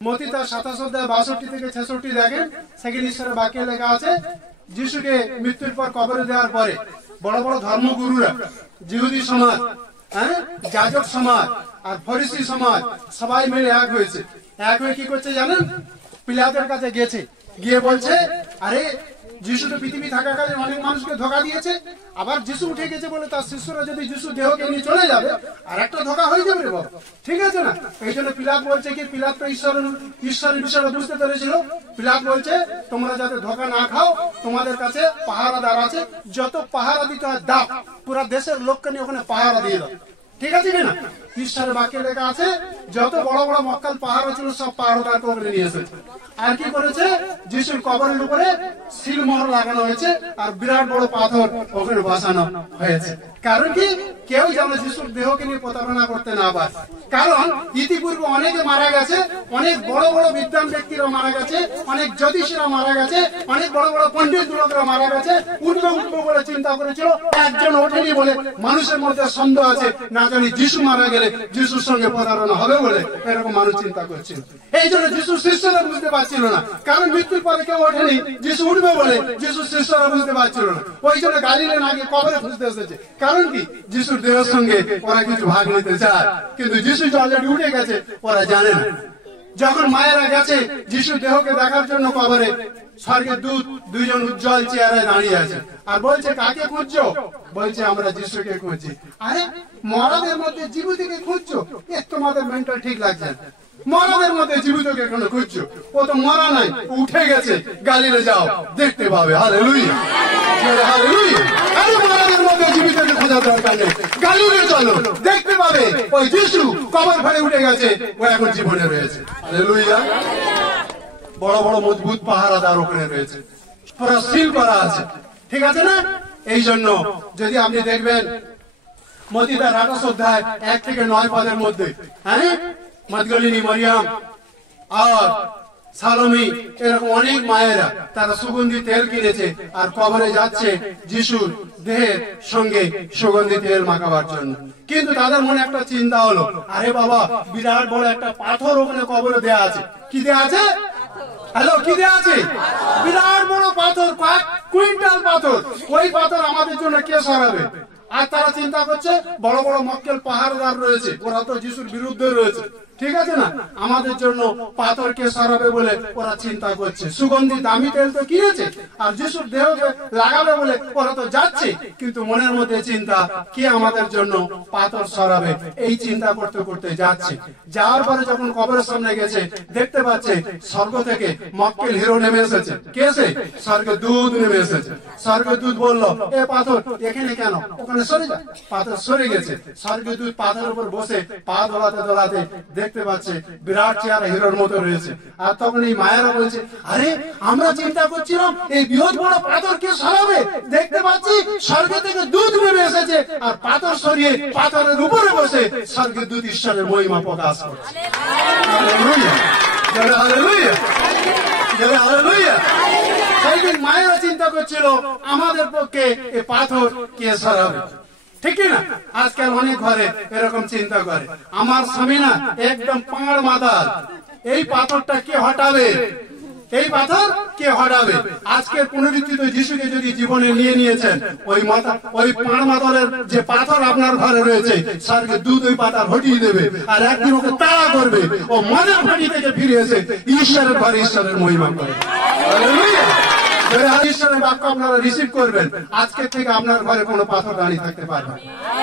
মতি তার 27 অধ্যায় 62 থেকে 66 দেখেন, সেখানে ঈশ্বরের বাক্যে লেখা আছে যিশুকে মৃত্যুর পর কবরে দেওয়ার পরে বড় বড় ধর্মগুরুরা, জিহুদি সমাজ, যাজক সমাজ আর ফরিসি সমাজ সবাই মিলে এক হয়েছে। এক হয়ে কি করছে জানেন? পিলাতের কাছে গেছে, গিয়ে বলছে আরে যিশু তো পৃথিবী থাকাকালীন অনেক মানুষকে ধোকা দিয়েছে, আবার যিশু উঠে গেছে বলে তার শিষ্যরা যদি যিশু দেহকে নিয়ে চলে যাবে আর একটা ধোকা হয়ে যাবে রে বাবা, ঠিক আছে না? এই জন্য পিলাত বলছে কি, পিলাত তো ঈশ্বরের বিষয়টা বুঝতে পেরেছিল। পিলাত বলছে তোমরা যাতে ধোকা না খাও, তোমাদের কাছে পাহারাদার আছে, যত পাহারা দিতে হয় দাও, পুরো দেশের লোককে নিয়ে ওখানে পাহারা দিয়ে দাও, ঠিক আছে কিনা? ঈশ্বরের বাক্যে লেখা আছে যত বড় বড় মক্কাল পাহাড় ছিল সব পাহাড়দার করে নিয়ে এসেছে। আর কি করেছে? যিশুর কবরের উপরে সিলমোহর লাগানো হয়েছে আর বিরাট বড় পাথর ওখানে বসানো হয়েছে। কারণ কি? কেউ যেন যিশুর দেহকে নিয়ে প্রতারণা করতে না পারে। কারণ ইতিপূর্বে অনেকে মারা গেছে, অনেক বড় বড় বিদ্বান ব্যক্তিরা মারা গেছে, অনেক জ্যোতিষীরা মারা গেছে, অনেক বড় বড় পণ্ডিত লোকরা মারা গেছে, উঠবে উঠবে বলে চিন্তা করেছিল, একজন ওঠেনি বলে মানুষের মধ্যে সন্দেহ আছে, না জানি যিশু মারা গেলে যিশুর সঙ্গে প্রতারণা হবে বলে এরকম মানুষ চিন্তা করছিল। এই জন্য যিশুর শিষ্যরা বুঝতে পারছিল না, কারণ মৃত্যুর পরে কেউ ওঠেনি, যিশু উঠবে বলে যিশুর শিষ্যরা বুঝতে পারছিল না। ওই জন্য গালিলের আগে কবরে খুঁজতে এসেছে। কারণ কি? যিশুর দেহের সঙ্গে ওরা কিছু ভাগ নিতে চায়, কিন্তু যিশু অলরেডি উঠে গেছে, ওরা জানে না। যখন মায়েরা গেছে যিশুর দেহকে দেখার জন্য কবরে, স্বর্গের দূত দুইজন উজ্জ্বল চেহারায় দাঁড়িয়ে আছে আর বলছে কাকে খুঁজছো? বলছে আমরা যিশুকে খুঁজছি। আরে মরাদের মধ্যে জীবিতকে খুঁজছো? এর তোমাদের মেন্টাল ঠিক লাগছে না। মরাদের মধ্যে জীবিতকে কেন খুঁজছো? ও তো মরা নাই, উঠে গেছে। গালিলে যাও, দেখতে পাবে। Hallelujah, hallelujah. আরে মরাদের মধ্যে জীবিতকে খোঁজার দরকার নেই, গালিলে চলো, দেখতে পাবে ওই যিশু কবর ঘরে উঠে গেছে, ও এখন জীবনে রয়েছে। হালেলুয়া। বড় বড় মজবুত পাহারাদার ওখানে রয়েছে, পুরো সিল করা আছে, ঠিক আছে না? এই জন্য যদি আপনি দেখবেন মতি তার 28 অধ্যায় 1 থেকে 9 পদের মধ্যে, মদগলিনী মরিয়াম আর সালোমি এরকম অনেক মায়েরা তারা সুগন্ধি তেল কিনেছে আর কবরে যাচ্ছে যিশুর দেহের সঙ্গে সুগন্ধি তেল মাখাবার জন্য। কিন্তু তাদের মনে একটা চিন্তা হলো, আরে বাবা বিরাট বড় একটা পাথর ওখানে কবরে দেয়া আছে। কি দেয়া আছে? হ্যালো, কি দেয়া আছে? বিরাট বড় পাথর, কয়েক কুইন্টাল পাথর। ওই পাথর আমাদের জন্য কে সরাবে? আর তারা চিন্তা করছে বড় বড় মক্কেল পাহাড়দার রয়েছে, ওরা তো যিশুর বিরুদ্ধে রয়েছে, ঠিক আছে না? আমাদের জন্য পাথর কে সরাবে বলে ওরা চিন্তা করছে। সুগন্ধি দামি তেল তো কিনেছে আর যিশুর দেহকে লাগাবে বলে ওরা তো যাচ্ছে, কিন্তু মনের মধ্যে চিন্তা কে আমাদের জন্য পাথর সরাবে, এই চিন্তা করতে করতে যাচ্ছে। যাওয়ার পরে যখন কবরের সামনে গেছে, দেখতে পাচ্ছে স্বর্গ থেকে মক্কেল হিরো নেমে এসেছে। কে এসে? স্বর্গের দূত নেমে এসেছে। স্বর্গের দূত বলল, এ পাথর এখানে কেন? ওখানে সরে যা। পাথর সরে গেছে। স্বর্গের দূত পাথরের উপর বসে পা দোলাতে দোলাতে দেখতে পাচ্ছে বিরাট চেহারা হিরোর মতো রয়েছে। আর তখন এই মায়েরা বলছে, আরে আমরা চিন্তা করছিলাম এই বৃহৎ বড় পাথর কে সরাবে, দেখতে পাচ্ছি স্বর্গ থেকে দূত নেমে এসেছে আর পাথর সরিয়ে পাথরের উপরে বসে স্বর্গের দূত ঈশ্বরের মহিমা প্রকাশ করছে। Hallelujah, hallelujah, hallelujah. সেইদিন মায়েরা চিন্তা করছিল আমাদের পক্ষে এই পাথর কে সরাবে, ঠিক না? আজকাল অনেক ঘরে এরকম চিন্তা করে, আমার স্বামী না একদম পাঁড় মাতাল, এই পাথরটা কে হটাবে? এই পাথর কে হটাবে? আজকের পুনরুত্থিত যিশুকে যদি জীবনে নিয়ে নিয়েছেন, ওই পাঁড় মাতালের যে পাথর আপনার ঘরে রয়েছে, স্বর্গের দূত ওই পাথর হটিয়ে দেবে আর একদিন ওকে তাড়া করবে, ও মনের ফাঁকি থেকে ফিরে এসে ঈশ্বরের ঘরে ঈশ্বরের মহিমা করে। হালেলুয়া। ঈশ্বরের বাক্য আপনারা রিসিভ করবেন, আজকে থেকে আপনার ঘরে কোনো পাথর দাঁড়িয়ে থাকতে পারবে,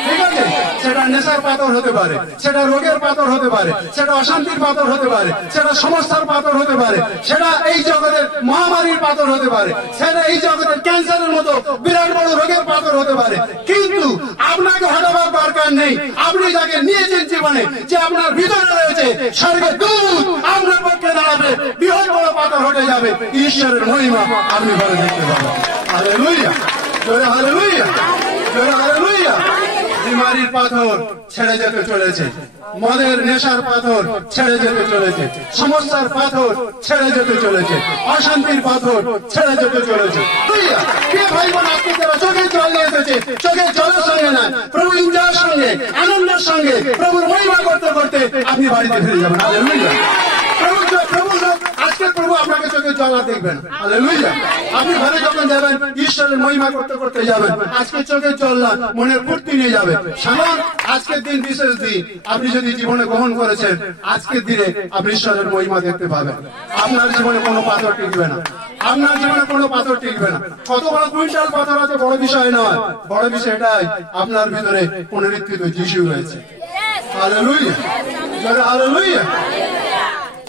ঠিক আছে? সেটা নেশার পাথর হতে পারে, সেটা রোগের পাথর হতে পারে, সেটা অশান্তির পাথর হতে পারে, সেটা সমস্যার পাথর হতে পারে, সেটা এই জগতের মহামারীর পাথর হতে পারে, সেটা এই জগতের ক্যান্সারের মতো বিরাট বড় রোগের পাথর হতে পারে। কিন্তু আপনাকে হটাবার দরকার নেই। আপনি যাকে নিয়েছেন জীবনে, যে আপনার ভিতরে রয়েছে, স্বর্গের দূত আপনার পক্ষে দাঁড়াবে, বৃহৎ বড় পাথর হটে যাবে, ঈশ্বরের মহিমা আপনি ঘরে দেখতে পাবেন। হালেলুয়া, জোরে হালেলুয়া, জোরে হালেলুয়া। বিমারির পাথর ছেড়ে যেতে চলেছে, মদের নেশার পাথর ছেড়ে যেতে চলেছে, সমস্যার পাথর ছেড়ে যেতে চলেছে, অশান্তির পাথর ছেড়ে যেতে চলেছে। কে ভাই বোন আজকে যারা চোখের জল নিয়ে এসেছে, চোখের জলের সঙ্গে না, প্রভু ইন্দ্রের সঙ্গে আনন্দের সঙ্গে প্রভুর মহিমা করতে করতে আপনি বাড়িতে ফিরে যাবেন। হালেলুয়া। আজকে প্রভু আপনাকে চোখে জল দেখবেন। হালেলুয়া। আপনি ঘরে যখন যাবেন ঈশ্বরের মহিমা করতে করতে যাবেন, আজকে চোখে জল না মনের ফুর্তি নিয়ে যাবে। সামান আজকের দিন বিশেষ দিন, আপনি যদি জীবনে গ্রহণ করেছেন, আজকের দিনে আপনি ঈশ্বরের মহিমা দেখতে পাবেন। আপনার জীবনে কোনো পাথর টিকবে না, আপনার জীবনে কোনো পাথর টিকবে না। কত বড় কুইন্টাল পাথর আছে বড় বিষয় নয়, বড় বিষয় এটাই আপনার ভিতরে পুনরুত্থিত যিশু রয়েছে। Hallelujah, hallelujah.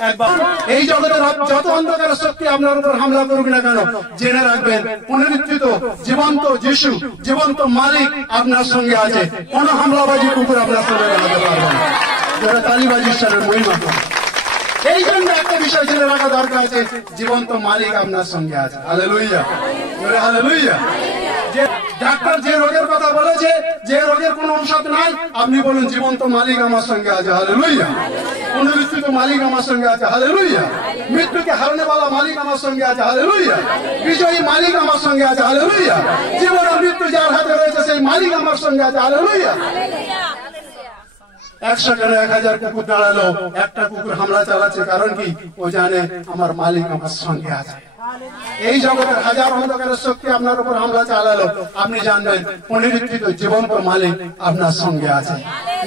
একবার এই জগতের যত অন্ধকারের শক্তি আপনার উপর হামলা করুক না কেন, জেনে রাখবেন পুনরুত্থিত জীবন্ত যিশু, জীবন্ত মালিক আপনার সঙ্গে আছে। কোন হামলাবাজি কুকুর আপনার সঙ্গে লাগাতে পারবে না। যারা তালিবাজি ঈশ্বরের মহিমা করে, এই জন্য একটা বিষয় জেনে রাখা দরকার আছে, জীবন্ত মালিক আপনার সঙ্গে আছে। Hallelujah, hallelujah. যে ডাক্তার যে রোগের কথা বলেছে, যে রোগের কোন ঔষধ নাই, আপনি বলুন জীবন্ত মালিক আমার সঙ্গে আছে। হালেলুয়া। পুনরুত্থিত মালিক আমার সঙ্গে আছে। হালেলুয়া। মৃত্যুকে হারানে वाला মালিক আমার সঙ্গে আছে। হালেলুয়া। বিজয়ী মালিক আমার সঙ্গে আছে। হালেলুয়া। জীবন আর মৃত্যু যার হাতে রয়েছে সেই মালিক আমার সঙ্গে আছে। হালেলুয়া। 1 সেকেন্ডে 1000 কুকুর দাঁড়ালো, একটা কুকুর হামলা চালাচ্ছে, কারণ কি? ও জানে আমার মালিক আমার সঙ্গে আছে। এই জগতের হাজার অন্ধকারের শক্তি আপনার উপর হামলা চালালো, আপনি জানবেন পুনরুত্থিত জীবন্ত মালিক আপনার সঙ্গে আছে।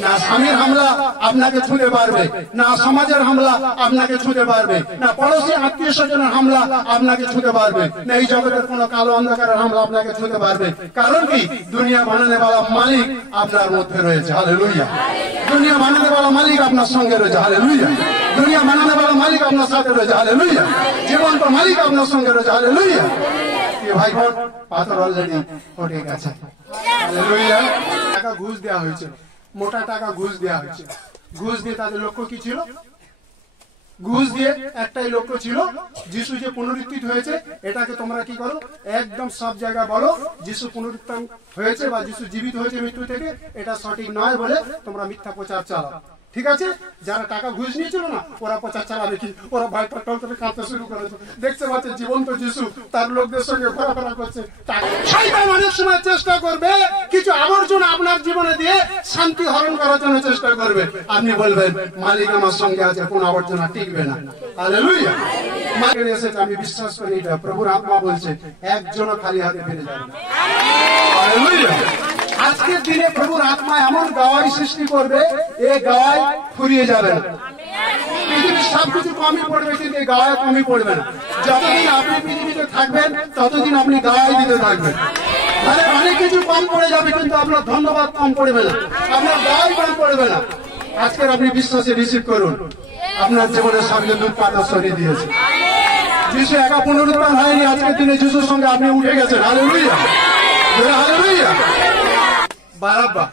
না স্বামীর হামলা আপনাকে ছুঁতে পারবে, না সমাজের হামলা আপনাকে ছুঁতে পারবে, না পড়োশী আত্মীয় স্বজনের হামলা আপনাকে ছুঁতে পারবে, না এই জগতের কোন কালো অন্ধকারের হামলা আপনাকে ছুঁতে পারবে। কারণ কি? দুনিয়া বানানে वाला মালিক আপনার মধ্যে রয়েছে। হালেলুয়া। দুনিয়া বানানে वाला মালিক আপনার সঙ্গে রয়েছে। হালেলুয়া। দুনিয়া বানানে वाला মালিক আপনার সাথে রয়েছে। হালেলুয়া। জীবন্ত মালিক আপনার সঙ্গে রয়েছে। হালেলুয়া। ভাই বোন, পাথর অলরেডি উঠে গেছে। হালেলুয়া। টাকা ঘুষ দেওয়া হয়েছে, মোটা টাকা ঘুষ দেওয়া হয়েছে। ঘুষ দিয়ে তাদের লক্ষ্য কি ছিল? ঘুষ দিয়ে একটাই লক্ষ্য ছিল, যিশু যে পুনরুত্থিত হয়েছে এটাকে তোমরা কি করো, একদম সব জায়গায় বলো যিশু পুনরুত্থান হয়েছে বা যিশু জীবিত হয়েছে মৃত্যু থেকে, এটা সঠিক নয় বলে তোমরা মিথ্যা প্রচার চালাও। ঠিক আছে? যারা টাকা ঘুষ নিয়েছিল না, ওরা প্রচার চালাবে কি? ওরা ভয় টল করে কাঁদতে শুরু করেছে, দেখতে পাচ্ছে জীবন্ত যিশু তার লোকদের সঙ্গে ঘোরাফেরা করছে। শয়তান অনেক সময় চেষ্টা করবে কিছু আবর্জনা আপনার জীবনে দিয়ে শান্তি হরণ করার জন্য চেষ্টা করবে। আপনি বলবেন মালিক আমার সঙ্গে আছে, কোন আবর্জনা টিকবে না। হালেলুয়া। মালিক এসেছে, আমি বিশ্বাস করি এটা প্রভুর আত্মা বলছে, একজনও খালি হাতে ফিরে যাবে না। হালেলুয়া। আজকের দিনে প্রভুর আত্মা এমন গাওয়াই সৃষ্টি করবে, এই গাওয়াই ফুরিয়ে যাবে না। পৃথিবীর সবকিছু কমই পড়বে, কিন্তু এই গাওয়াই কমই পড়বে না। যতদিন আপনি পৃথিবীতে থাকবেন ততদিন আপনি গাওয়াই দিতে থাকবেন। মানে অনেক কিছু কম পড়ে যাবে, কিন্তু আপনার ধন্যবাদ কম পড়বে না, আপনার গাওয়াই কম পড়বে না। আজকের আপনি বিশ্বাসে রিসিভ করুন, আপনার জীবনের সামনে দুধ পাতা সরিয়ে দিয়েছে। যিশু একা পুনরুত্থান হয়নি, আজকের দিনে যিশুর সঙ্গে আপনি উঠে গেছেন। Hallelujah, hallelujah. বারাব্বা,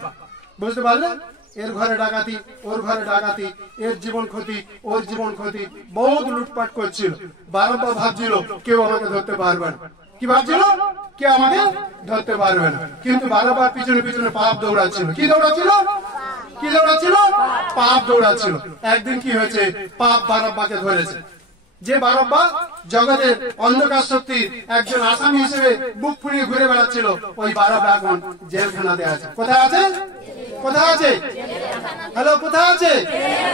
বুঝতে পারলেন? এর ঘরে ডাকাতি, ওর ঘরে ডাকাতি, এর জীবন ক্ষতি, ওর জীবন ক্ষতি, বহুত লুটপাট করছিল। বারাব্বা ভাবছিল কেউ আমাকে ধরতে পারবে না। কি ভাবছিল? কেউ আমাকে ধরতে পারবে না। কিন্তু বারাব্বার পিছনে পিছনে পাপ দৌড়াচ্ছিল। কি দৌড়াচ্ছিল? কি দৌড়াচ্ছিল? পাপ দৌড়াচ্ছিল। একদিন কি হয়েছে? পাপ বারাব্বাকে ধরেছে। যে বারাব্বা জগতের অন্ধকার শক্তির একজন আসামি হিসেবে বুক ফুলিয়ে ঘুরে বেড়াচ্ছিল, ওই বারাব্বা এখন জেলখানাতে আছে। কোথায় আছে? কোথায় আছে? হ্যালো, কোথায় আছে?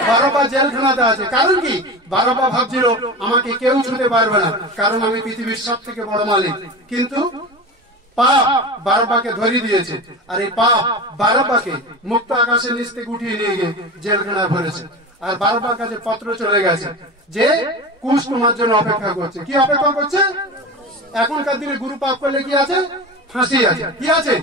বারাব্বা জেলখানাতে আছে। কারণ কি? বারাব্বা ভাবছিল আমাকে কেউ ছুঁতে পারবে না, কারণ আমি পৃথিবীর সব থেকে বড় মালিক। কিন্তু পাপ বারাব্বাকে ধরিয়ে দিয়েছে, আর এই পাপ বারাব্বাকে মুক্ত আকাশের নিচ থেকে উঠিয়ে নিয়ে গিয়ে জেলখানায় ভরেছে। আর বারাব্বার কাছে পত্র চলে গেছে যে কুশ তোমার জন্য অপেক্ষা করছে। কি অপেক্ষা করছে? এখনকার দিনে গুরু পাপ করলে কি আছে? ফাঁসি আছে। কি আছে?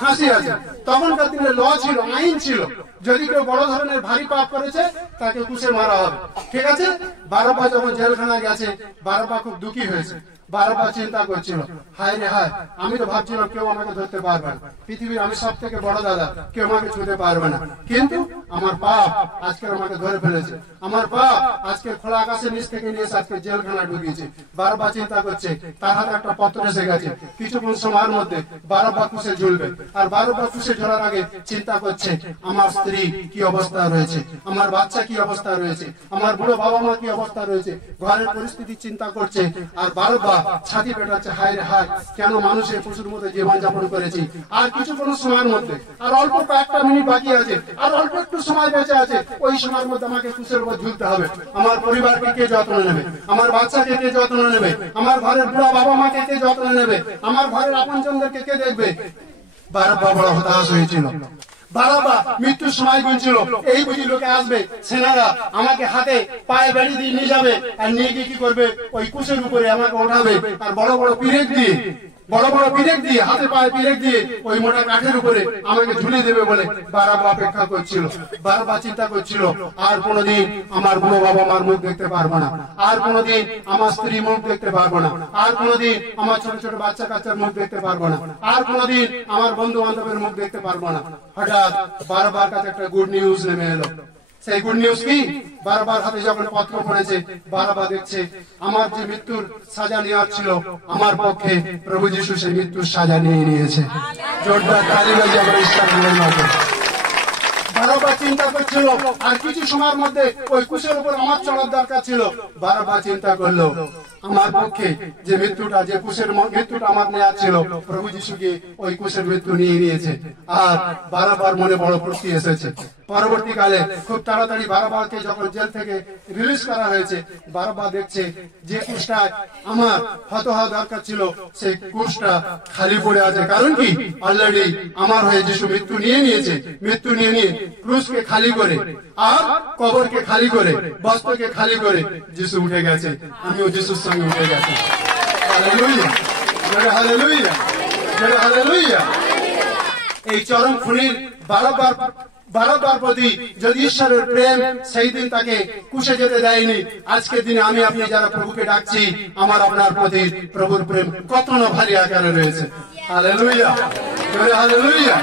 ফাঁসি আছে। তখনকার দিনে ল ছিল, আইন ছিল, যদি কেউ বড় ধরনের ভারী পাপ করেছে তাকে কুশে মারা হবে। ঠিক আছে? বারাব্বা যখন জেলখানা গেছে, বারাব্বা খুব দুঃখী হয়েছে। বারাব্বা চিন্তা করছিল, হায় রে হায়, আমি তো ভাবছিলাম কেউ আমাকে ধরতে পারবে না, পৃথিবীর আমি সব থেকে বড় দাদা, কেউ আমাকে ছুঁতে পারবে না, কিন্তু আমার পাপ আজকে আমাকে ধরে ফেলেছে। আমার পাপ আজকে খোলা আকাশের নিচ থেকে নিয়ে আজকে জেলখানা ঢুকিয়েছে। বারাব্বা চিন্তা করছে, তার হাতে একটা পত্র এসে গেছে, কিছুক্ষণ সময়ের মধ্যে বারাব্বা কুশে ঝুলবে। আর বারাব্বা কুশে ঝোলার আগে চিন্তা করছে, আমার স্ত্রী কি অবস্থা রয়েছে, আমার বাচ্চা কি অবস্থা রয়েছে, আমার বুড়ো বাবা মা কি অবস্থা রয়েছে, ঘরের পরিস্থিতি চিন্তা করছে। আর বারাব্বা ছাতি পেটাচ্ছে, হায় রে হায়, কেন মানুষের পশুর মতো জীবন যাপন করেছি। আর কিছুক্ষণ সময়ের মধ্যে, আর অল্প কয়েকটা মিনিট বাকি আছে, আর অল্প একটু সময় বেঁচে আছে, ওই সময়ের মধ্যে আমাকে ক্রুশের উপর ঝুলতে হবে। আমার পরিবারকে কে যত্ন নেবে? আমার বাচ্চাকে কে যত্ন নেবে? আমার ঘরের বুড়া বাবা মাকে কে যত্ন নেবে? আমার ঘরের আপনজনদেরকে কে দেখবে? বারবার বড় হতাশ হয়েছিল। বারবার মৃত্যুর সময় গুনছিল, এই বুঝি লোকে আসবে, সেনারা আমাকে হাতে পায়ে বেড়ি দিয়ে নিয়ে যাবে, আর নিয়ে গিয়ে কি করবে? ওই কুশের উপরে আমাকে ওঠাবে, আর বড় বড় পিরেক দিয়ে, বড় বড় পিরেক দিয়ে, হাতে পায়ে পিরেক দিয়ে ওই মোটা কাঠের উপরে আমাকে ঝুলে দেবে বলে বারবার অপেক্ষা করছিল। বারবার চিন্তা করছিল, আর কোনোদিন আমার বুড়ো বাবা মার মুখ দেখতে পারবো না, আর কোনোদিন আমার স্ত্রী মুখ দেখতে পারবো না, আর কোনোদিন আমার ছোট ছোট বাচ্চা কাচ্চার মুখ দেখতে পারবো না, আর কোনোদিন আমার বন্ধু বান্ধবের মুখ দেখতে পারবো না। হঠাৎ বারবার কাছে একটা গুড নিউজ নেমে এলো। সেই গুড নিউজ কি? বারবার হাতে যখন পত্র পড়েছে, বারবার দেখছে আমার যে মৃত্যুর সাজা নেওয়ার ছিল, আমার পক্ষে প্রভু যীশু সেই মৃত্যুর সাজা নিয়ে নিয়েছে। জোরদার তালি বাজিয়ে আমরা ঈশ্বরের নামে। বারবার চিন্তা করছিল, আর কিছু সময়ের মধ্যে ওই কুশের উপর আমার চড়ার দরকার ছিল। বারবার চিন্তা করলো, আমার পক্ষে যে মৃত্যুটা, যে কুশের মৃত্যুটা আমার নেওয়া ছিল, প্রভু যীশুকে ওই কুশের মৃত্যু নিয়ে নিয়েছে। আর বারবার মনে বড় ফুর্তি এসেছে। পরবর্তীকালে খুব তাড়াতাড়ি বারবারকে যখন জেল থেকে রিলিজ করা হয়েছে, বারবার দেখছে যে কুশটায় আমার হত হওয়া দরকার ছিল, সেই কুশটা খালি পড়ে আছে। কারণ কি? অলরেডি আমার হয়ে যিশু মৃত্যু নিয়ে নিয়েছে। মৃত্যু নিয়ে নিয়ে ক্রুশকে খালি করে, আর কবরকে খালি করে, বস্ত্রকে খালি করে যিশু উঠে গেছে। আমিও যিশুর সঙ্গে উঠে গেছি। হালেলুয়া, জোরে হালেলুয়া, জোরে হালেলুয়া। এই চরম খুনির বারবার প্রতি যদি ঈশ্বরের প্রেম সেই দিন তাকে কুশে যেতে দেয়নি, আজকের দিনে আমি আপনি যারা প্রভুকে ডাকছি, আমার আপনার প্রতি প্রভুর প্রেম কত না ভারী আকারে রয়েছে। হালেলুয়া, জোরে হালেলুয়া।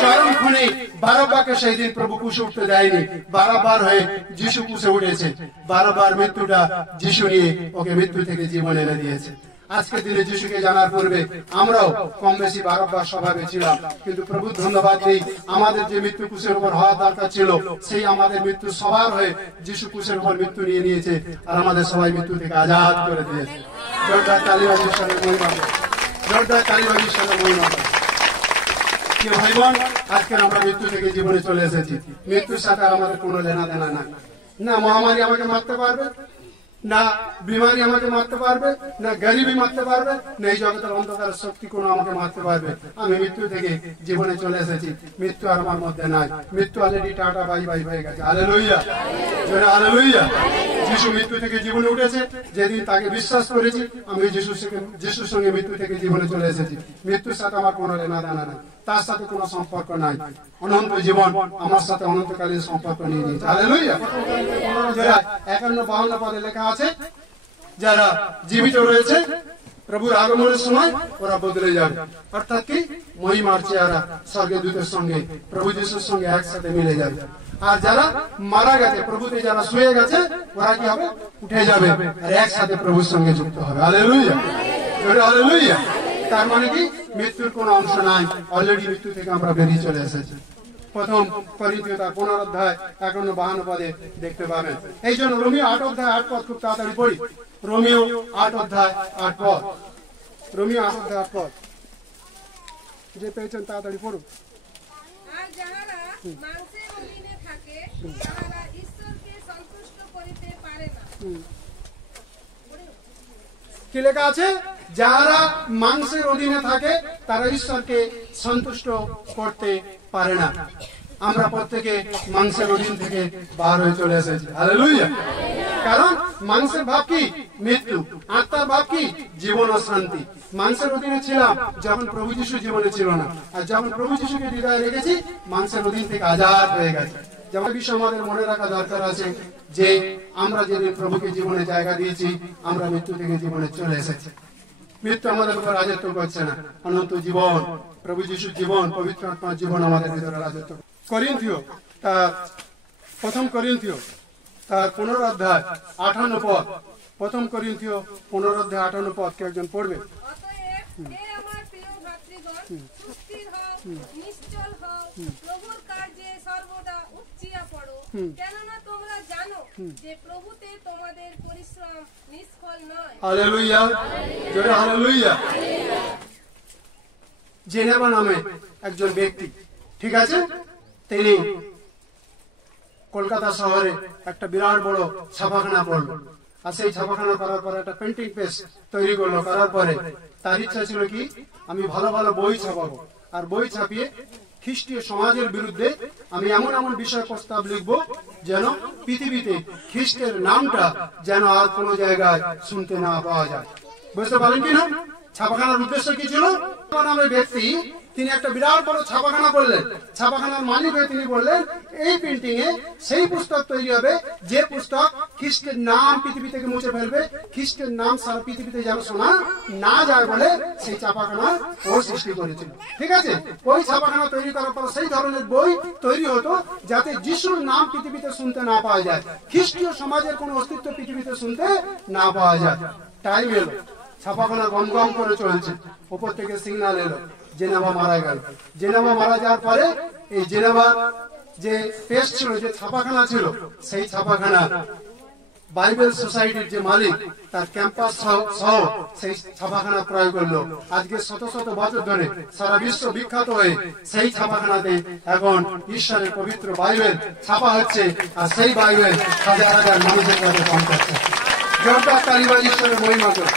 চরম খুনি বারবারকে সেই দিন প্রভু কুশে উঠতে দেয়নি, বারবার হয়ে যিশু কুশে উঠেছে। বারবার মৃত্যুটা যিশু নিয়ে ওকে মৃত্যু থেকে জীবন এনে দিয়েছে। আজকের দিনে যিশুকে জানার পূর্বে আমরাও কম বেশি বারবার স্বভাবে ছিলাম, কিন্তু প্রভু ধন্যবাদ দিই, আমাদের যে মৃত্যু কুশের উপর হওয়া দরকার ছিল, সেই আমাদের মৃত্যু সবার হয়ে যিশু কুশের উপর মৃত্যু নিয়ে নিয়েছে, আর আমাদের সবাই মৃত্যু থেকে আজাদ করে দিয়েছে। জোরদার তালিবাজি ঈশ্বরের মহিমা, জোরদার তালিবাজি ঈশ্বরের মহিমা। প্রিয় ভাই বোন, আজকে আমরা মৃত্যু থেকে জীবনে চলে এসেছি। মৃত্যুর সাথে আমাদের কোনো লেনা দেনা নাই। না মহামারী আমাকে মারতে পারবে, না বিমারি আমাকে মারতে পারবে, না গরিবী মারতে পারবে, না এই জগতের অন্ধকার শক্তি কোনো আমাকে মারতে পারবে। আমি মৃত্যু থেকে জীবনে চলে এসেছি। মৃত্যু আর আমার মধ্যে নাই। মৃত্যু অলরেডি টাটা বাই বাই হয়ে গেছে। হালেলুয়া, জোরে হালেলুয়া। যিশু মৃত্যু থেকে জীবনে উঠেছে। যেদিন তাকে বিশ্বাস করেছি, আমি যিশুর সঙ্গে মৃত্যু থেকে জীবনে চলে এসেছি। মৃত্যুর সাথে আমার কোনো লেনা দেনা নাই, তার সাথে কোনো সম্পর্ক নাই। অনন্ত জীবন আমার সাথে অনন্তকালীন সম্পর্ক নিয়ে নিয়েছে। হালেলুয়া। 51-52 পদে লেখা আছে, যারা জীবিত রয়েছে প্রভুর আগমনের সময় ওরা বদলে যাবে। অর্থাৎ কি? মহিমার চেহারা স্বর্গদূতের সঙ্গে প্রভু যিশুর সঙ্গে একসাথে মিলে যাবে। আর যারা মারা গেছে, প্রভুতে যারা শুয়ে গেছে, ওরা কি হবে? উঠে যাবে, আর একসাথে প্রভুর সঙ্গে যুক্ত হবে। হালেলুয়া, জোরে হালেলুয়া। তার মানে কি? মৃত্যুর কোন অংশ নাই। অলরেডি মৃত্যু থেকে আমরা বেরিয়ে চলে এসেছি। প্রথম করিন্থীয় তার 15 অধ্যায় 51-52 পদে দেখতে পাবেন। এই জন্য রোমিও 8 অধ্যায় 8 পদ খুব তাড়াতাড়ি পড়ি। রোমিও 8 অধ্যায় 8 পদ। রোমিও 8 অধ্যায় 8 পদ। যে পেয়েছেন তাড়াতাড়ি পড়ুন। আর যাহারা মাংসের অধীনে থাকে, তাহারা ঈশ্বরকে সন্তুষ্ট করিতে পারে না। কি লেখা আছে? যারা মাংসের অধীনে থাকে তারা ঈশ্বরকে সন্তুষ্ট করতে পারে না। আমরা প্রত্যেকে মাংসের অধীন থেকে বার হয়ে চলে এসেছি। হালেলুয়া। কারণ মাংসের ভাব কি? মৃত্যু। আত্মার ভাব কি? জীবন ও শান্তি। মাংসের অধীনে ছিলাম যখন প্রভু যিশু জীবনে ছিল না, আর যখন প্রভু যিশুকে হৃদয়ে রেখেছি, মাংসের অধীন থেকে আজাদ হয়ে গেছে। যেমন বিষয় আমাদের মনে রাখা দরকার আছে যে আমরা যেদিন প্রভুকে জীবনে জায়গা দিয়েছি, আমরা মৃত্যু থেকে জীবনে চলে এসেছি। মৃত্যু আমাদের উপর রাজত্ব করছে না। অনন্ত জীবন, প্রভু যিশুর জীবন, পবিত্র আত্মার জীবন আমাদের ভিতরে রাজত্ব। করিন্থীয় তার প্রথম করিন্থীয় তার 15 অধ্যায় 58 পদ। প্রথম করিন্থীয় 15 অধ্যায় 58 পদ কে একজন পড়বে? অতএব হে আমার প্রিয় ভাতৃগণ, সুস্থির হও, নিশ্চল হও, প্রভুর কার্যে সর্বদা উপচিয়া পড়ো, কেননা তোমরা জানো যে প্রভুতে তোমাদের পরিশ্রম নিষ্ফল নয়। হালেলুয়া, জোরে হালেলুয়া। জেনেভা নামে একজন ব্যক্তি, ঠিক আছে, তিনি কলকাতা শহরে একটা বিরাট বড় ছাপাখানা করলো। আর সেই ছাপাখানা করার পরে একটা প্রিন্টিং প্রেস তৈরি করলো। করার পরে তার ইচ্ছা ছিল কি, আমি ভালো ভালো বই ছাপাবো, আর বই ছাপিয়ে খ্রিস্টীয় সমাজের বিরুদ্ধে আমি এমন এমন বিষয় প্রস্তাব লিখবো যেন পৃথিবীতে খ্রিস্টের নামটা যেন আর কোনো জায়গায় শুনতে না পাওয়া যায়। বুঝতে পারেন কিনা ছাপাখানার উদ্দেশ্য কি ছিল? নামে ব্যক্তি তিনি একটা বিরাট বড় ছাপাখানা করলেন। ছাপাখানার মালিক হয়ে তিনি বললেন, এই প্রিন্টিং এ সেই পুস্তক তৈরি হবে যে পুস্তক খ্রিস্টের নাম পৃথিবী থেকে মুছে ফেলবে, খ্রিস্টের নাম সারা পৃথিবীতে যেন শোনা না যায় বলে সেই ছাপাখানা ও সৃষ্টি করেছিল। ঠিক আছে, ওই ছাপাখানা তৈরি করার পর সেই ধরনের বই তৈরি হতো যাতে যিশুর নাম পৃথিবীতে শুনতে না পাওয়া যায়, খ্রিস্টীয় সমাজের কোন অস্তিত্ব পৃথিবীতে শুনতে না পাওয়া যায়। টাইম এলো, ছাপাখানা গম গম করে চলছে, উপর থেকে সিগন্যাল এলো, জেনেভা মারা গেল। জেনেভা মারা যাওয়ার পরে এই জেনেভা যে প্রেস ছিল, যে ছাপাখানা ছিল, সেই ছাপাখানা বাইবেল সোসাইটির যে মালিক তার ক্যাম্পাস সহ সেই ছাপাখানা ক্রয় করলো। আজকে শত শত বছর ধরে সারা বিশ্ব বিখ্যাত হয়ে সেই ছাপাখানাতে এখন ঈশ্বরের পবিত্র বাইবেল ছাপা হচ্ছে, আর সেই বাইবেল হাজার হাজার মানুষের কাছে পৌঁছাচ্ছে। জয়টা কালীবাড়ি ঈশ্বরের মহিমা করে।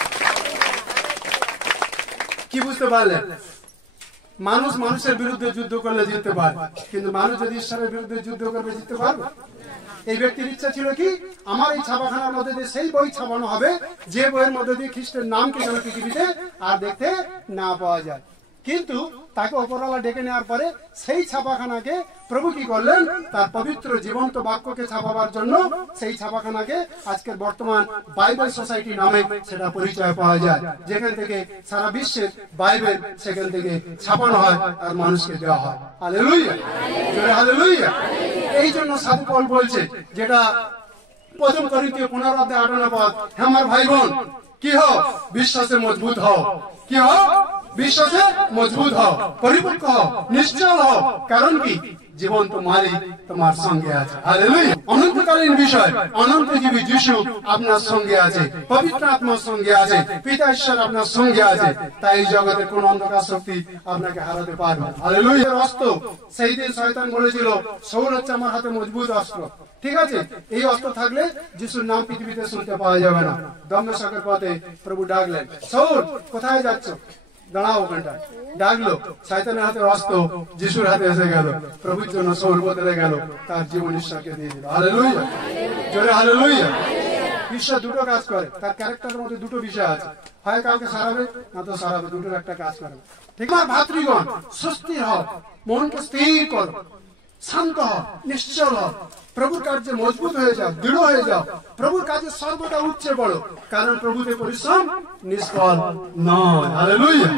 কি বুঝতে পারলেন? মানুষ মানুষের বিরুদ্ধে যুদ্ধ করলে জিততে পারে, কিন্তু মানুষ যদি ঈশ্বরের বিরুদ্ধে যুদ্ধ করবে জিততে পারবে? এই ব্যক্তির ইচ্ছা ছিল কি, আমার এই ছাপাখানার মধ্যে দিয়ে সেই বই ছাপানো হবে যে বইয়ের মধ্যে দিয়ে খ্রিস্টের নামকে যেন পৃথিবীতে আর দেখতে না পাওয়া যায়। কিন্তু তাকে ওপরওয়ালা ডেকে নেওয়ার পরে সেই ছাপাখানাকে প্রভু কি করলেন, তার পবিত্র জীবন্ত বাক্যকে ছাপাবার জন্য সেই ছাপাখানাকে আজকের বর্তমান বাইবেল সোসাইটি নামে সেটা পরিচয় পাওয়া যায়, যেখান থেকে সারা বিশ্বের বাইবেল সেখান থেকে ছাপানো হয় আর মানুষকে দেওয়া হয়। হালেলুয়া, জোরে হালেলুয়া। এই জন্য সাধু পৌল বলছে, যেটা প্রথম করিন্থীয় 15:18 হে আমার ভাই বোন, কি হও, বিশ্বাসে মজবুত হও। কি হও? বিশ্বাসে মজবুত হও, পরিপক্ক হও, নিশ্চল হও। কারণ কি? জীবন্ত মালিক তোমার সঙ্গে আছে। হালেলুয়া। অনন্তকালীন বিষয়, অনন্তজীবী যিশু আপনার সঙ্গে আছে, পবিত্র আত্মার সঙ্গে আছে, পিতা ঈশ্বর আপনার সঙ্গে আছে। তাই এই জগতের কোন অন্ধকার শক্তি আপনাকে হারাতে পারবে। হালেলুয়া। অস্ত্র, সেই দিন শয়তান বলেছিল সৌল হচ্ছে আমার হাতে মজবুত অস্ত্র। ঠিক আছে, এই অস্ত্র থাকলে যিশুর নাম পৃথিবীতে শুনতে পাওয়া যাবে না। দমস্কের পথে প্রভু ডাকলেন, সৌল কোথায় যাচ্ছ? দাঁড়াও ওখানটা। ডাকলো, শয়তানের হাতে অস্ত্র যিশুর হাতে এসে গেল। প্রভুর জন্য সৌল বদলে গেল, তার জীবন ঈশ্বরকে দিয়ে দিল। হালেলুয়া, জোরে হালেলুয়া। ঈশ্বর দুটো কাজ করে, তার ক্যারেক্টারের মধ্যে দুটো বিষয় আছে, হয় কাউকে সারাবে না তো সারাবে, দুটোর একটা কাজ করবে। ঠিক আছে ভাতৃগণ, সুস্থির হও, মনকে স্থির করো, শান্ত হও, নিশ্চল হও, প্রভুর কার্যে মজবুত হয়ে যাও, দৃঢ় হয়ে যাও, প্রভুর কাজে সর্বদা উচ্চে পড়ো, কারণ প্রভুতে পরিশ্রম নিষ্ফল নয়। হালেলুয়া।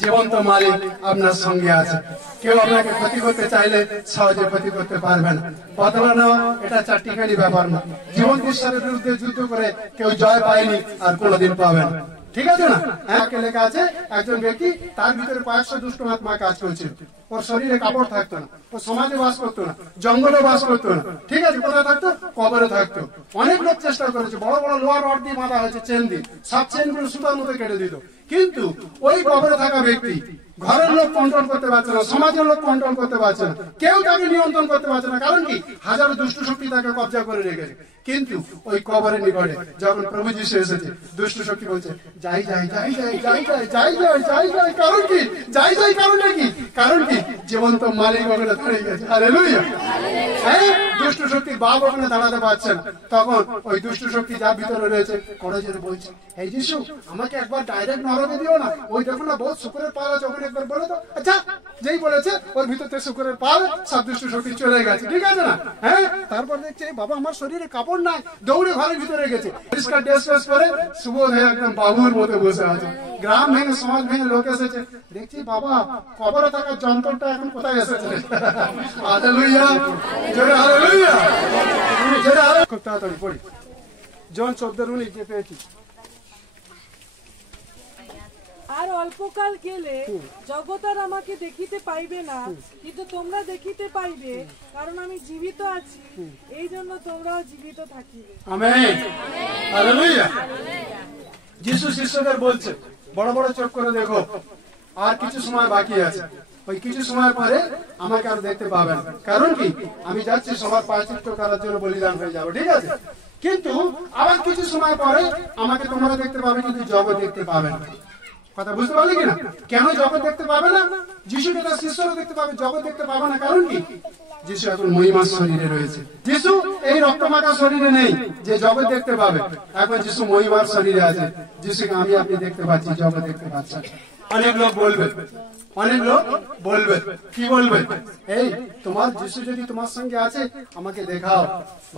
জীবন্ত মালিক আপনার সঙ্গে আছে। কেউ আপনাকে ক্ষতি করতে চাইলে সহজে ক্ষতি করতে পারবে না। বদলানো এটা চারটিখানি ব্যাপার না। জীবন ঈশ্বরের বিরুদ্ধে যুদ্ধ করে কেউ জয় পায়নি আর কোনোদিন পাবে না। ঠিক আছে না? একে লেখা আছে, একজন ব্যক্তি তার ভিতরে 500 দুষ্ট আত্মা কাজ করছিল। ওর শরীরে কাপড় থাকতো না, ও সমাজে বাস করতো না, জঙ্গলে বাস করতো না। ঠিক আছে, কোথায় থাকতো? কবরে থাকতো। অনেক লোক চেষ্টা করেছে, বড় বড় লোহার রড দিয়ে বাঁধা হয়েছে, চেন দিয়ে, সব চেনগুলো সুতার মতো কেটে দিত। কিন্তু ওই কবরে থাকা ব্যক্তি ঘরের লোক কন্ট্রোল করতে পারছে না, সমাজের লোক কন্ট্রোল করতে পারছে না, কেউ তাকে নিয়ন্ত্রণ করতে পারছে না। কারণ কি? হাজারো দুষ্ট শক্তি তাকে কবজা করে রেখেছে। কিন্তু ওই কবরের নিকটে যখন প্রভু যিশু এসেছে, দুষ্ট শক্তি বলছে যাই যাই যাই যাই যাই যাই যাই যাই যাই যাই। কারণ কি? যাই যাই কারণটা কি? কারণ কি? জীবন্ত মালিক ওখানে দাঁড়িয়ে গেছে। হালেলুয়া। হ্যাঁ, দুষ্ট শক্তি বাপ ওখানে দাঁড়াতে পারছে না। তখন ওই দুষ্ট শক্তি যার ভিতরে রয়েছে করে যেতে বলছে, এই যিশু আমাকে একবার ডাইরেক্ট নরকে দিও না, ওই দেখো না বহুত শুকুরের পাল আছে, ওখানে একবার বলে তো। আচ্ছা, যেই বলেছে ওর ভিতরে শুকুরের পাল, সব দুষ্ট শক্তি চলে গেছে। ঠিক আছে না? হ্যাঁ, তারপর দেখছে বাবা আমার শরীরে কাপড় নাই, দৌড়ে ঘরের ভিতরে গেছে, পরিষ্কার ড্রেস ফ্রেস পরে সুবোধ হয়ে একদম বাবুর মতো বসে আছে। গ্রাম ভেঙে সমাজ ভেঙে লোক এসেছে, দেখছি বাবা কবরে থাকার যন্ত্রটা এখন কোথায় এসেছে। হালেলুয়া, জোরে হালেলুয়া, জোরে হালেলুয়া। খুব তাড়াতাড়ি পড়ি, জন 14:19 যে পেয়েছি। আর অল্পকাল গেলে জগৎ আর আমাকে দেখিতে পাইবে না, কিন্তু তোমরা দেখিতে পাইবে, কারণ আমি জীবিত আছি, এই জন্য তোমরাও জীবিত থাকিবে। Amen, hallelujah. যিশু শিষ্যদের বলছে, বড় বড় চোখ করে দেখো, আর কিছু সময় বাকি আছে, ওই কিছু সময় পরে আমাকে আর দেখতে পাবেন। কারণ কি, আমি যাচ্ছি সবার প্রায়শ্চিত্ত করার জন্য বলিদান হয়ে যাবো, ঠিক আছে? কিন্তু আবার কিছু সময় পরে আমাকে তোমরা দেখতে পাবে, কিন্তু জগৎ দেখতে পাবে না। কথা বুঝতে পারলে কিনা? কেন জগৎ দেখতে পাবে না? যিশুকে তার শিষ্যরা দেখতে পাবে, জগৎ দেখতে পাবে না। কারণ কি, যিশু এখন মহিমার শরীরে রয়েছে। যিশু এই রক্তমাখা শরীরে নেই যে জগৎ দেখতে পাবে। এখন যিশু মহিমার শরীরে আছে। যিশুকে আমি আপনি দেখতে পাচ্ছি, জগৎ দেখতে পাচ্ছে। অনেক লোক বলবে, অনেক লোক বলবে, কি বলবে? এই তোমার যিশু যদি তোমার সঙ্গে আছে, আমাকে দেখাও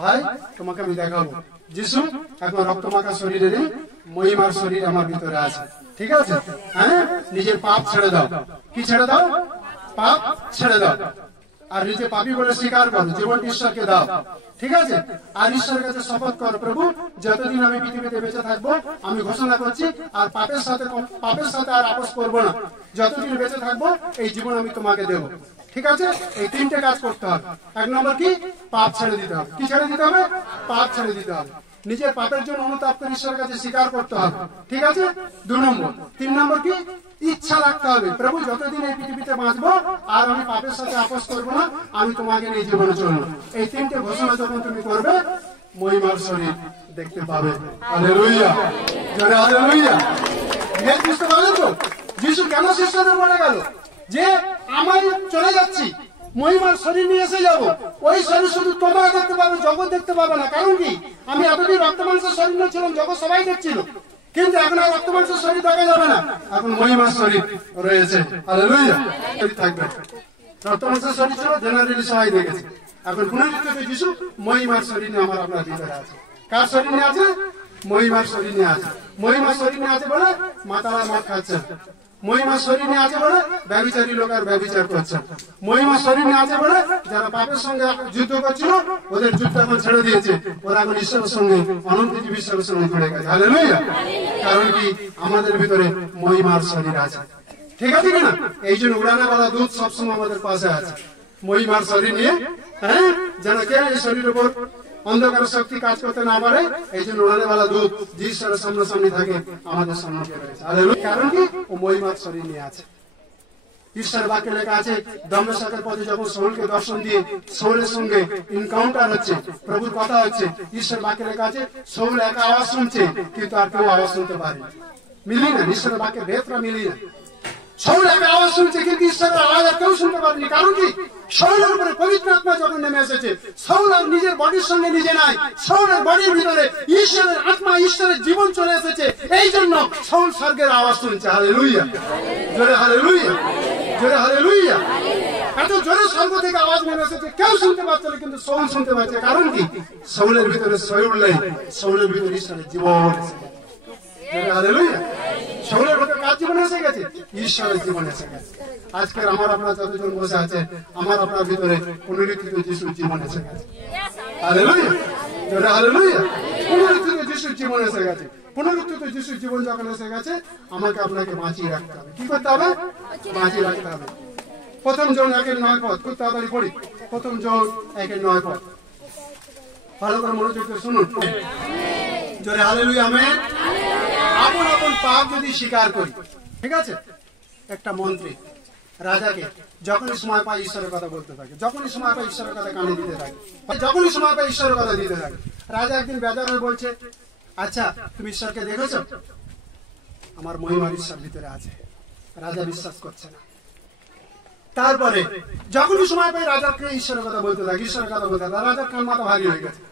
ভাই, তোমাকে আমি দেখাবো। যিশু এখন রক্তমাখা শরীরে নেই, মহিমার শরীর আমার ভিতরে আছে, ঠিক আছে? হ্যাঁ, নিজের পাপ ছেড়ে দাও। কি ছেড়ে দাও? পাপ ছেড়ে দাও। আর নিজে পাপী বলে স্বীকার করো, জীবন ঈশ্বরকে দাও, ঠিক আছে? আর ঈশ্বরের কাছে শপথ করো, প্রভু যতদিন আমি পৃথিবীতে বেঁচে থাকবো, আমি ঘোষণা করছি আর পাপের সাথে আর আপোষ করবো না। যতদিন বেঁচে থাকবো এই জীবন আমি তোমাকে দেবো, ঠিক আছে? এই তিনটে কাজ করতে হবে। এক নম্বর কি? পাপ ছেড়ে দিতে হবে। কি ছেড়ে দিতে হবে? পাপ ছেড়ে দিতে হবে। নিজের পাপের জন্য অনুতাপ করে ঈশ্বরের কাছে স্বীকার করতে হবে, ঠিক আছে? 2 নম্বর। 3 নম্বর কি? ইচ্ছা রাখতে হবে, প্রভু যতদিন এই পৃথিবীতে বাঁচবো আর আমি পাপের সাথে আপোষ করবো না, আমি তোমাকে নিয়ে জীবনে চলবো। এই 3টে ঘোষণা যখন তুমি করবে, মহিমার শরীর দেখতে পাবে। হালেলুয়া, জোরে হালেলুয়া। বুঝতে পারলেন তো যিশু কেন শিষ্যদের বলে গেল যে আমি চলে যাচ্ছি, মহিমার শরীর নিয়ে এসে যাবো, ওই শরীর শুধু তোমরা দেখতে পাবে, জগৎ দেখতে পাবে না। কারণ কি, আমি এতদিন রক্ত মাংসের শরীর নিয়ে ছিলাম, জগৎ সবাই দেখছিল, কিন্তু এখন আর রক্ত মাংসের শরীর দেখা যাবে না, এখন মহিমার শরীর রয়েছে। হালেলুয়া, থাকবে। রক্ত মাংসের শরীর ছিল, জেনারেলি সবাই দেখেছে। এখন পুনরুত্থিত যিশু মহিমার শরীর নিয়ে আমার আপনার ভিতরে আছে। কার শরীর নিয়ে আছে? মহিমার শরীর নিয়ে আছে। মহিমার শরীর নিয়ে আছে বলে মাতারা মদ খাচ্ছে, মহিমার শরীর নিয়ে আছে বলে ব্যভিচারী লোক আর ব্যভিচার করছে, মহিমার শরীর নিয়ে আছে বলে যারা পাপের সঙ্গে যুদ্ধ করছিল ওদের যুদ্ধ এখন ছেড়ে দিয়েছে, ওরা এখন ঈশ্বরের সঙ্গে অনন্ত ঈশ্বরের সঙ্গে জুড়ে গেছে। হালেলুয়া। কারণ কি, আমাদের ভিতরে মহিমার শরীর আছে, ঠিক আছে কিনা? এই জন্য উড়ানেওয়ালা দূত সবসময় আমাদের পাশে আছে মহিমার শরীর নিয়ে, হ্যাঁ, যেন কে এই শরীরের উপর অন্ধকার শক্তি কাজ করতে না পারে। এই জন্য উড়ানেওয়ালা দূত যে ঈশ্বরের সামনাসামনি থাকে আমাদের সম্মুখে রয়েছে। কারণ কি, ও মহিমার শরীর নিয়ে আছে। ঈশ্বরের বাক্যে লেখা আছে, দমস্কের পথে যখন শাউলকে দর্শন দিয়ে শাউলের সঙ্গে এনকাউন্টার হচ্ছে, প্রভুর কথা হচ্ছে, ঈশ্বরের বাক্যে লেখা আছে শাউল একা আওয়াজ শুনছে, কিন্তু আর কেউ আওয়াজ শুনতে পারে মিলি না। ঈশ্বরের বাক্যে ভেদটা মিলি না। শাউল একা আওয়াজ শুনছে, কিন্তু ঈশ্বরের আওয়াজ আর কেউ শুনতে পারেনি। কারণ কি, শাউলের উপরে পবিত্র আত্মা যখন নেমে এসেছে, শাউল আর নিজের বডির সঙ্গে নিজে নাই, শাউলের বডির ভিতরে ঈশ্বরের আত্মা, ঈশ্বরের জীবন চলে এসেছে। এই জন্য শাউল স্বর্গের আওয়াজ শুনছে। হালেলুয়া, জোরে হালেলুয়া, জোরে হালেলুয়া। এত জোরে স্বর্গ থেকে আওয়াজ নেমে এসেছে, কেউ শুনতে পাচ্ছে না, কিন্তু শাউল শুনতে পাচ্ছে। কারণ কি, শাউলের ভিতরে শাউল নেই, শাউলের ভিতরে ঈশ্বরের জীবন এসেছে। জোরে হালেলুয়া। শাউলের ভিতরে কার জীবন এসে গেছে? ঈশ্বরের জীবন এসে গেছে। আজকের আমার আপনার যতজন বসে আছে, আমার আপনার ভিতরে পুনরুত্থিত যিশুর জীবন এসে গেছে। হালেলুয়া, জোরে হালেলুয়া। পুনরুত্থিত যিশুর জীবন এসে গেছে। পুনরুত্থিত যিশুর জীবন যখন এসে গেছে, আমাকে আপনাকে বাঁচিয়ে রাখতে হবে। কি করতে হবে? বাঁচিয়ে রাখতে হবে। প্রথম জন 1:9 পদ, খুব তাড়াতাড়ি পড়ি। প্রথম জন 1:9 পদ, ভালো করে মনোযোগ দিয়ে শুনুন। জোরে হালেলুয়া, আমেন। আপন আপন পাপ যদি স্বীকার করি, ঠিক আছে? একটা মন্ত্রী রাজাকে যখনই সময় পায় ঈশ্বরের কথা বলতে থাকে, যখনই সময় পায় ঈশ্বরের কথা কানে দিতে থাকে, যখনই সময় পায় ঈশ্বরের কথা দিতে থাকে। রাজা একদিন বেজার হয়ে বলছে, আচ্ছা তুমি ঈশ্বরকে দেখেছো? আমার মহিমার ঈশ্বর ভিতরে আছে। রাজা বিশ্বাস করছে না। তারপরে যখনই সময় পায় রাজাকে ঈশ্বরের কথা বলতে থাকে, ঈশ্বরের কথা বলতে থাকে। রাজার কান মাথা ভারী হয়ে গেছে।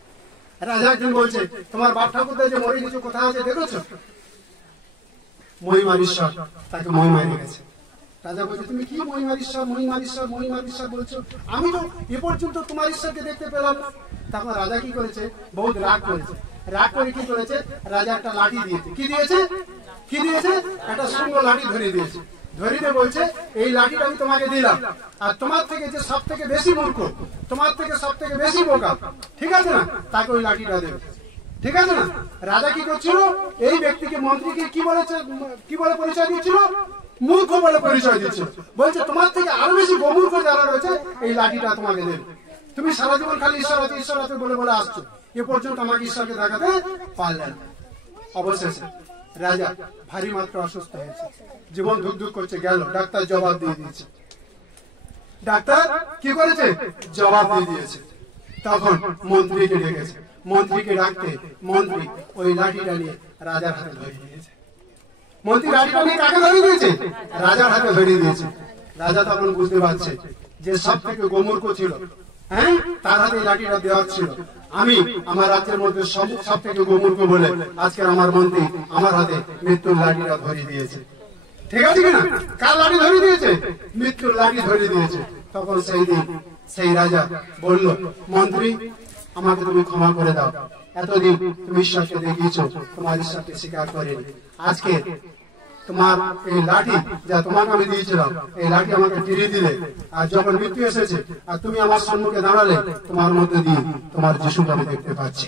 রাজা একদিন বলছে, তোমার বাপ ঠাকুরদের যে মরে কিছু কোথায় আছে দেখেছো? মহিমার ঈশ্বর তাকে মহিমায় রেখেছে। রাজা বলছে, তুমি কি মহিমার ঈশ্বর, মহিমার ঈশ্বর, মহিমার ঈশ্বর বলছো? আমি তো এ পর্যন্ত তোমার ঈশ্বরকে দেখতে পেলাম। তখন রাজা কি করেছে? বহুত রাগ করেছে। রাগ করে কি করেছে? রাজা একটা লাঠি দিয়েছে। কি দিয়েছে? কি দিয়েছে? একটা সুন্দর লাঠি ধরিয়ে দিয়েছে। ধরিয়ে বলছে, এই লাঠিটা আমি তোমাকে দিলাম, আর তোমার থেকে যে সব থেকে বেশি মূর্খ, তোমার থেকে সব থেকে বেশি বোকা, ঠিক আছে না, তাকে ওই লাঠিটা দেবে। ঠিক আছে না? রাজা কি করছিল? এই ব্যক্তিকে, মন্ত্রীকে কি বলে পরিচয় দিচ্ছিল? মূর্খ বলে পরিচয় দিচ্ছিল। বলছে তোমার থেকে আরো বেশি গোমূর্খ যারা রয়েছে এই লাঠিটা তোমাকে দেবে। তুমি সারা জীবন খালি ঈশ্বর আছে বলে বলে আসছো, এ পর্যন্ত আমাকে ঈশ্বরকে দেখাতে পারলে না। অবশেষে রাজা ভারী মাত্রা অসুস্থ হয়েছে, জীবন ধুক ধুক করছে, গেল ডাক্তার জবাব দিয়ে দিয়েছে। ডাক্তার কি করেছে? জবাব দিয়ে দিয়েছে। তখন মন্ত্রীকে ডেকেছে, মন্ত্রীকে ডাকতে মন্ত্রী ওই লাঠিটা নিয়ে রাজার হাতে ধরিয়ে দিয়েছে। মন্ত্রী লাঠিটা নিয়ে কাকে ধরিয়ে দিয়েছে? রাজার হাতে ধরিয়ে দিয়েছে। রাজা তখন বুঝতে পারছে যে সব থেকে গোমূর্খ ছিল, হ্যাঁ, তার হাতে লাঠিটা দেওয়া ছিল। আমি আমার রাজ্যের মধ্যে সব থেকে গোমূর্খ বলে আজকে আমার মন্ত্রী আমার হাতে মৃত্যুর লাঠিটা ধরিয়ে দিয়েছে। ঠিক আছে কিনা? কার লাঠি ধরিয়ে দিয়েছে? মৃত্যুর লাঠি ধরিয়ে দিয়েছে। তখন সেই দিন সেই রাজা বলল, মন্ত্রী আমাকে তুমি ক্ষমা করে দাও, এতদিন তুমি ঈশ্বরকে দেখিয়েছো, তোমার ঈশ্বরকে স্বীকার করেনি। আজকে তোমার এই লাঠি যা তোমাকে আমি দিয়েছিলাম, এই লাঠি আমাকে ফিরিয়ে দিলে, আর যখন মৃত্যু এসেছে আর তুমি আমার সম্মুখে দাঁড়ালে, তোমার মধ্যে দিয়ে তোমার যিশুকে আমি দেখতে পাচ্ছি।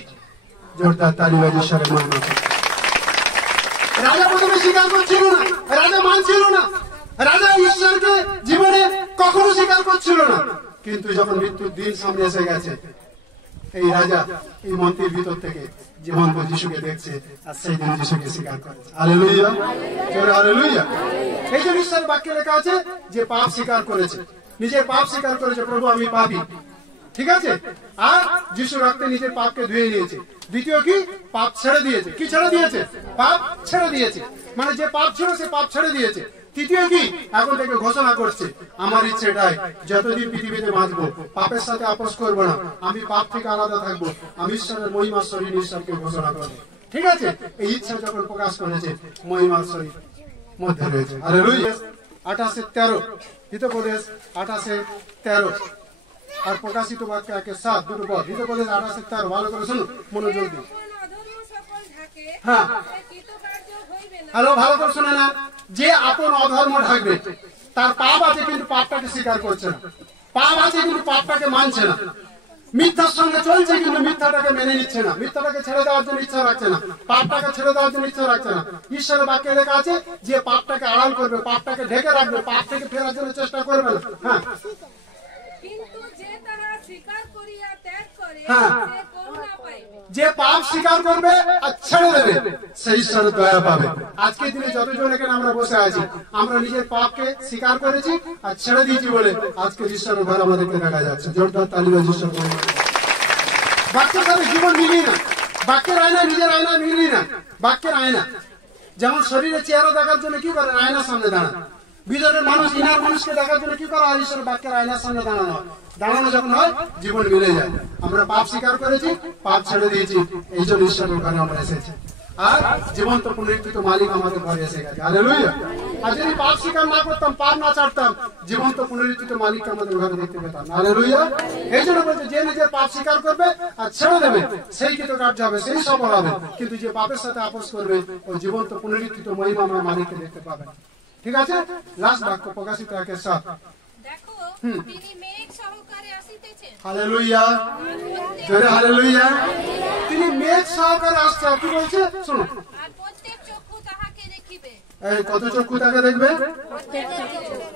জোরদার তালি বাজিয়ে ঈশ্বরের মহিমা। রাজা প্রথমে স্বীকার করছিল না, রাজা মানছিল না, রাজা ঈশ্বরকে জীবনে কখনো স্বীকার করছিল না। কিন্তু যখন মৃত্যুর দিন সামনে এসে গেছে, এই রাজা এই মন্ত্রীর ভিতর থেকে জীবন্ত যিশুকে দেখছে, আর সেই দিন যিশুকে স্বীকার করেছে। হালেলুয়া, জোরে হালেলুয়া। এই যে ঈশ্বরের বাক্যে লেখা আছে যে পাপ স্বীকার করেছে, নিজের পাপ স্বীকার করেছে, প্রভু আমি পাপী, ঠিক আছে, আর যিশু রক্তে নিজের পাপকে ধুয়ে নিয়েছে। দ্বিতীয় কি? পাপ ছেড়ে দিয়েছে। কি ছেড়ে দিয়েছে? পাপ ছেড়ে দিয়েছে, মানে যে পাপ ছিল সে পাপ ছেড়ে দিয়েছে। তৃতীয় কি? এখন থেকে ঘোষণা করছে, আমার ইচ্ছে এটাই, যতদিন পৃথিবীতে বাঁচবো পাপের সাথে আপোষ করবো না, আমি পাপ থেকে আলাদা থাকবো, আমি ঈশ্বরের মহিমার শরীর ঈশ্বরকে ঘোষণা করবো। ঠিক আছে, এই ইচ্ছা যখন প্রকাশ করেছে মহিমার শরীর মধ্যে রয়েছে। হালেলুয়া। 28:13 হিতোপদেশ 28:13 আর প্রকাশিত বাক্য 1:7 দুটো পদ। হিতোপদেশ 28:13 ভালো করে শুনুন, মনোযোগ দিন। হ্যাঁ, হ্যালো, ভালো করে শুনে না। যে আপন অধর্ম ঢাকবে, তার পাপ আছে কিন্তু পাপটাকে স্বীকার করছে না, পাপ আছে কিন্তু পাপটাকে মানছে না, মিথ্যার সঙ্গে চলছে কিন্তু মিথ্যাটাকে মেনে নিচ্ছে না, মিথ্যাটাকে ছেড়ে দেওয়ার জন্য ইচ্ছা রাখছে না, পাপটাকে ছেড়ে দেওয়ার জন্য ইচ্ছা রাখছে না। ঈশ্বরের বাক্যে লেখা আছে যে পাপটাকে আড়াল করবে, পাপটাকে ঢেকে রাখবে, পাপ থেকে ফেরার জন্য চেষ্টা করবে না। হ্যাঁ, কিন্তু যে তাহা স্বীকার করিয়া ত্যাগ করে হ্যাঁ, সে করুণা পাইবে। যে পাপ স্বীকার করবে আর ছেড়ে দেবে সে ঈশ্বরের দয়া পাবে। আজকের দিনে যতজন এখানে আমরা বসে আছি, আমরা নিজের পাপকে স্বীকার করেছি আর ছেড়ে দিয়েছি বলে আজকে ঈশ্বরের ঘর আমাদেরকে দেখা যাচ্ছে। জোরদার তালি বাজিয়ে ঈশ্বর। বাক্যের সাথে জীবন মিলিয়ে না, বাক্যের আয়না নিজের আয়না মিলিয়ে না। বাক্যের আয়না যেমন শরীরে চেহারা দেখার জন্য কি করে? আয়নার সামনে দাঁড়ান। ভিতরের মানুষ, ইনার মানুষকে দেখার জন্য কি করা হয়? ঈশ্বরের বাক্যের আয়নার সামনে দাঁড়ানো হয়। দাঁড়ানো যখন হয় জীবন মিলে যায়। আমরা পাপ স্বীকার করেছি, পাপ ছেড়ে দিয়েছি, এই জন্য ঈশ্বরের ঘরে আমরা এসেছি, আর জীবন্ত পুনরুত্থিত মালিক আমাদের ঘরে এসে গেছে। হালেলুয়া। আর যদি পাপ স্বীকার না করতাম, পাপ না ছাড়তাম, জীবন্ত পুনরুত্থিত মালিককে আমাদের ঘরে দেখতে পেতাম। হালেলুয়া। এই জন্য বলছে যে নিজের পাপ স্বীকার করবে আর ছেড়ে দেবে সেই কৃতকার্য হবে, সেই সফল হবে। কিন্তু যে পাপের সাথে আপোষ করবে ওই জীবন্ত পুনরুত্থিত মহিমাময় মালিককে দেখতে পাবে। ঠিক আছে, লাস্ট বাক্য প্রকাশিত 1:7। দেখো তিনি মেঘ সহকারে আসিতেছেন। হালেলুয়া, জোরে হালেলুয়া। তিনি মেঘ সহকারে আসছে। কি বলছে শুনো? আর প্রত্যেক চক্ষু তাহাকে দেখিবে। এই কত চক্ষু তাকে দেখবে?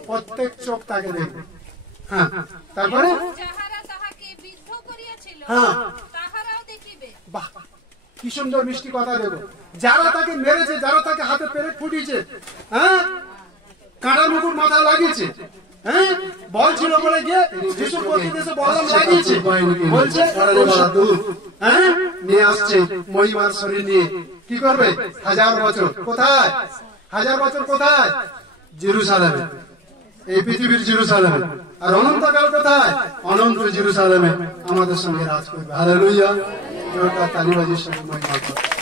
প্রত্যেক চোখ তাকে দেখবে। হ্যাঁ, তারপরে যাহারা তাহাকে বিদ্ধ করিয়াছিল হ্যাঁ, তাহারাও দেখিবে। বাহ, কি সুন্দর মিষ্টি কথা দেবো। যারা তাকে মেরেছে, যারা তাকে হাতে পেরেক ফুটিয়েছে, হ্যাঁ, কাঁটা মুকুট মাথা লাগিয়েছে, হ্যাঁ, বল ছিল বলে গিয়ে যিশু প্রতিদেশে বললাম লাগিয়েছে, বলছে হ্যাঁ নিয়ে আসছে মহিমার শরীর নিয়ে। কি করবে? 1000 বছর। কোথায়? 1000 বছর কোথায়? জেরুসালেমে, এই পৃথিবীর জেরুসালেমে। আর অনন্তকাল কোথায়? অনন্ত জেরুসালেমে আমাদের সঙ্গে রাজ করবে। হালেলুয়া। জোরদার তালি বাজিয়ে মহিমা করবে।